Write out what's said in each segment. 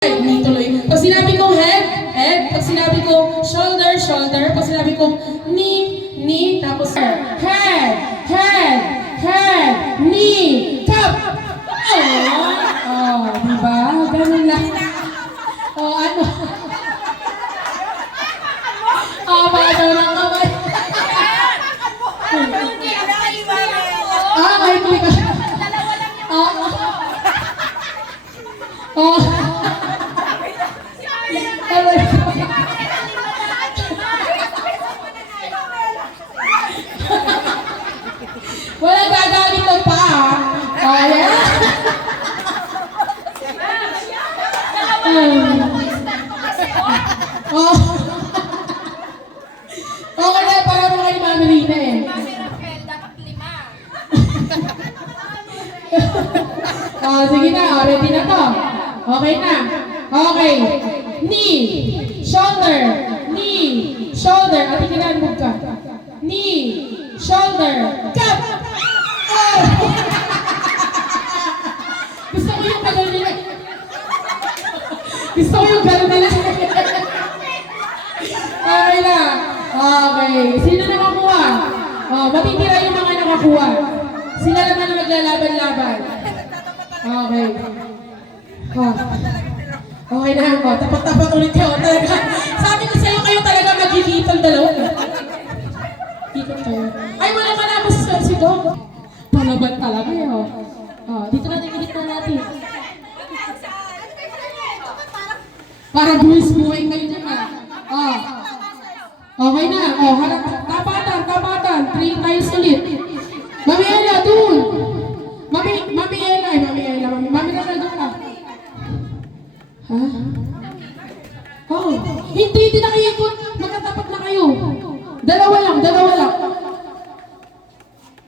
Hindi tuloy. Pag sinabi kong head, head. Pag sinabi kong shoulder, shoulder. Pag sinabi kong knee, knee. Tapos head, head, head, knee, cup. Diba? Ganun lang. Ano? Baka daw ng kamay. May click ka. Wala gagamit ng paa. Ayan. Okay na, para mo kay Mami Rina eh. Mami Raquel, dapat 5. Sige na, ready na to. Okay na. Okay. Knee, shoulder, knee, shoulder. At ikinan mo ka. Knee, shoulder, cup. Gusto ko yung gano'n nila. Gusto ko yung gano'n nila. Okay na. Okay. Sino na nakakuha? Matitira yung mga nakakuha. Sila naman na maglalaban-laban. Okay. Okay na ako. Tapat-tapat ulit kayo. Talaga. Sabi ko sa'yo, kayo talaga magkikita ang dalawa. Ikot kayo. Ay, wala ka na. Basta si Dog. Palaban talaga yun. Dito natin kilit na natin. Para buwis-buhay kayo dyan ha. Okay na. Harap. Tapatan, tapatan. 3 times ulit. Mami Ella, dun. Mami Ella. Mami na doon ka. Ha? Hindi na kayo ikot. Magkatapat na kayo. Dalawa lang.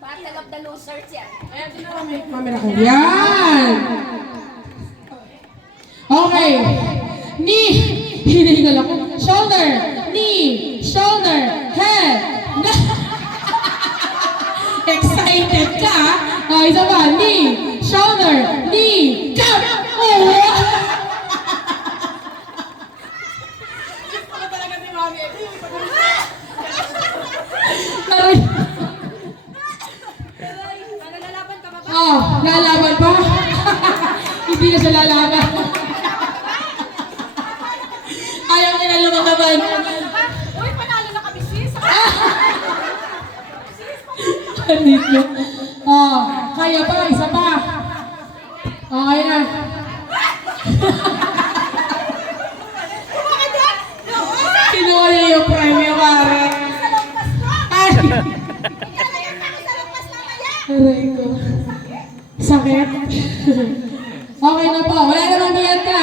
Battle of the losers yan. Ayan, sino Mami Raquel? Yan! Okay. Knee. Hinihingal ako. Shoulder. Knee. Shoulder. Head. Excited ka? Isa pa. Knee. Shoulder. Knee. Cup. Lalaban pa? Hindi na siya lalaban. Ayaw nila lumakaban. Uy, panalo na kami, sis. Dito. Kaya pa, isa pa. Okay na. Kinuha niya yung premium, pare. Aray ko. Sakit. Okay na po. Wala namang biyat ka.